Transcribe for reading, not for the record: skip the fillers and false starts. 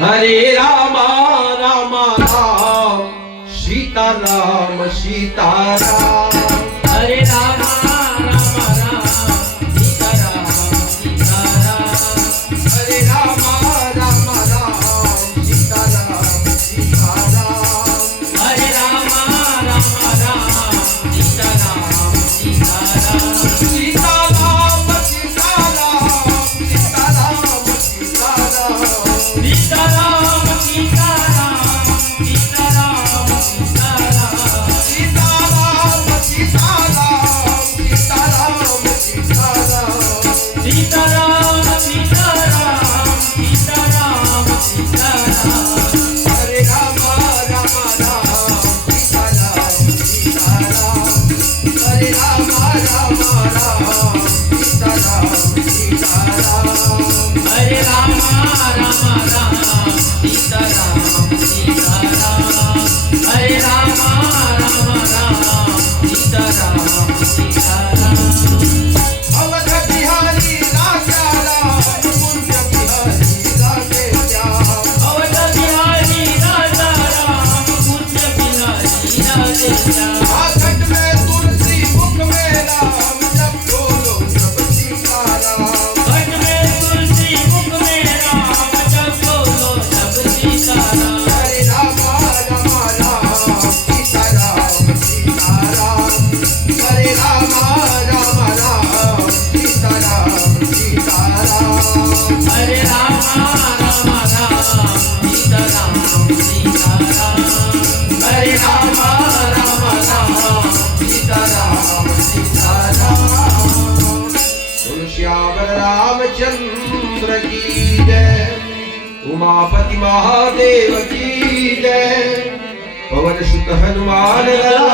हरे राम राम राम सीता राम सीता राम हरे राम राम राम सीता राम सीता राम हरे राम राम राम सीता राम सीता राम हरे राम राम राम सीता राम सीता राम सीता राम सीता राम सीता राम सीता राम सीता राम सीता राम सीता राम सीता राम सीता राम सीता राम सीता राम सीता राम सीता राम सीता राम सीता राम सीता राम हरे राम राम राम सीता राम सीता राम हरे राम राम राम सीता राम सीता राम हरे राम राम राम सीता राम सीता राम हरे राम राम राम सीता राम सीता राम अवध बिहारी राजा राम कुंज बिहारी राधे श्याम अवध बिहारी राजा राम कुंज बिहारी राधे श्याम आखट में तुलसी मुख में राम जब बोलो सब सीता राम घट में तुलसी मुख में राम जब बोलो सब सीता राम हरे राम राम राम सीता राम सीता राम हरे राम राम राम सीता राम सीता राम हरे राम राम राम सीता राम सीता राम हरे राम राम राम सीता राम सीता राम बोलो श्यावर रामचंद्र की जय उमापति महादेव की जय पवन सुत हनुमान लाल